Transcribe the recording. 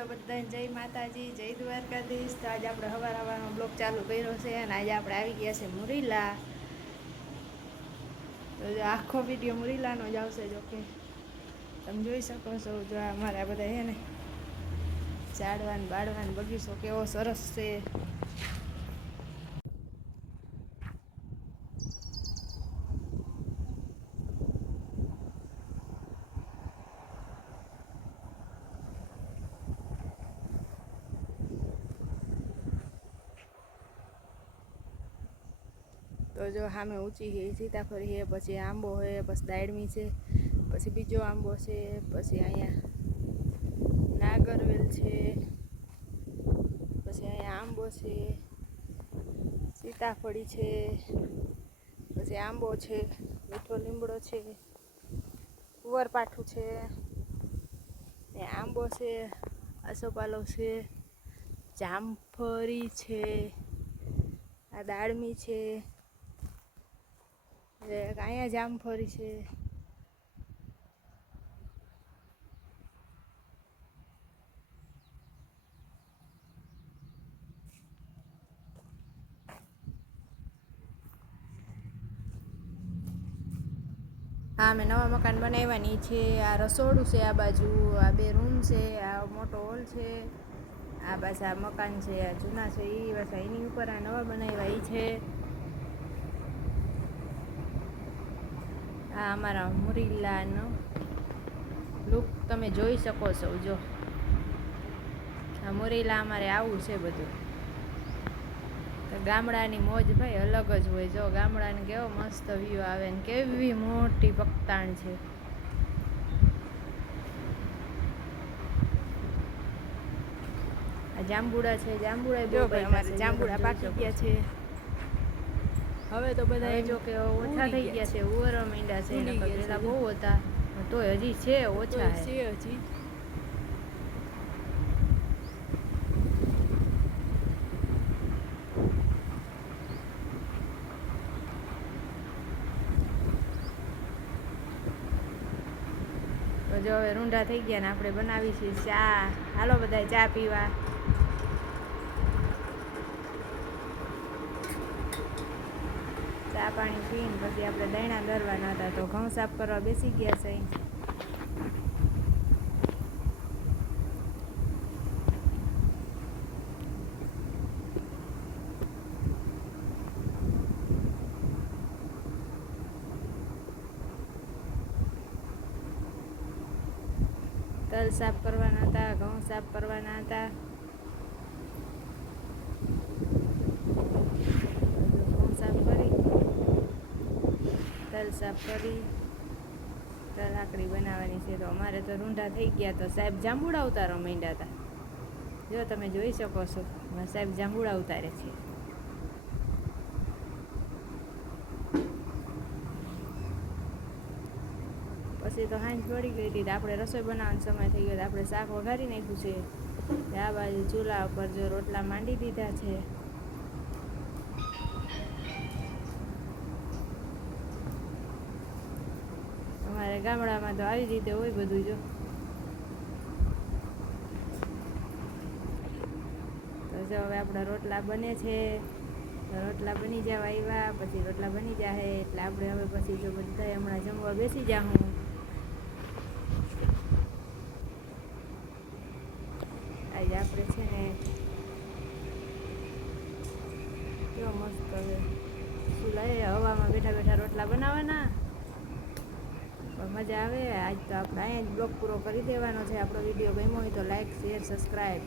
તો બધાને જય માતાજી, જય દ્વારકાધીશ. તો આજે આપણે હવારનો બ્લોગ ચાલુ કર્યો છે અને આજે આપણે આવી ગયા છે મુરીલા. તો આખો વિડીયો મુરીલાનો જ આવશે. જોકે તમે જોઈ શકો છો, જો અમારા બધા છે ને ઝાડવાન બાળવાન બગીચો કેવો સરસ છે. તો જો સામે ઊંચી છે સીતાફળી છે, પછી આંબો છે, પછી દાડમી છે, પછી બીજો આંબો છે, પછી અહીંયા નાગરવેલ છે, પછી અહીંયા આંબો છે, સીતાફળી છે, પછી આંબો છે, મીઠો લીમડો છે, કુંવરપાઠું છે, આંબો છે, આસોપાલો છે, જામફળી છે, આ દાડમી છે, અહીંયા જામફળી છે. હા, મેં નવા મકાન બનાવવાની છે. આ રસોડું છે, આ બાજુ આ બે રૂમ છે, આ મોટો હોલ છે, આ બાજુ આ મકાન છે, આ જૂના છે એ પાછા એની ઉપર આ નવા બનાવ્યા એ છે. આ અમારા મુરીલાનો લુક તમે જોઈ શકો છો. જો આ મુરીલા અમારે આવું છે બધું. તો ગામડાની મોજ ભાઈ અલગ જ હોય. જો ગામડાને કેવો મસ્ત વ્યૂ આવે ને કેવી મોટી પગતાણ છે. આ જાંબુડા છે, જાંબુડા જો ભાઈ અમારે જાંબુડા પાકી ગયા છે. હવે તો બધા જો કે ઓછા થઈ ગયા છે, ઉવરવા માંડ્યા છે. પેલા બહુ હતા, તોય હજી છે, ઓછા છે હજી. તો જો હવે રૂંઢા થઈ ગયા ને આપણે બનાવી છીએ ચા. હાલો બધા ચા પીવા. ચા પાણી પીને પછી આપણે દૈણા દરવાના હતા, તો ઘઉં સાફ કરવા બેસી ગયા છે. તલ સાફ કરવાના હતા, ઘઉં સાફ કરવાના હતા. ઘઉં સાફ કરી, તલ સાફ કરી, તલ આકડી બનાવવાની છે. તો અમારે તો રૂંઢા થઈ ગયા, તો સાહેબ જાંબુડા ઉતારવા માંડ્યા હતા. જો તમે જોઈ શકો છો, સાહેબ જાંબુડા ઉતારે છે. પછી તો હાંજ પડી ગઈ હતી, આપણે રસોઈ બનાવવાનો સમય થઈ ગયો. આપણે શાક વઘારી નાખ્યું છે. આ બાજુ ચૂલા ઉપર જો રોટલા માંડી દીધા છે. અમારે ગામડામાં તો આવી રીતે હોય બધું. જો તો જો હવે આપણા રોટલા બને છે. રોટલા બની જવા આવ્યા, પછી રોટલા બની જાય એટલે આપણે હવે પછી જો બધા હમણાં જમવા બેસી જાઉં. આજે આપણે છે ને કેવો મસ્ત હવે ચૂલા હવામાં બેઠા બેઠા રોટલા બનાવવાના, મજા આવે. આજ તો આપણે અહીંયા જ બ્લોગ પૂરો કરી દેવાનો છે. આપણો વિડીયો ગમ્યો હોય તો લાઈક, શેર, સબસ્ક્રાઈબ.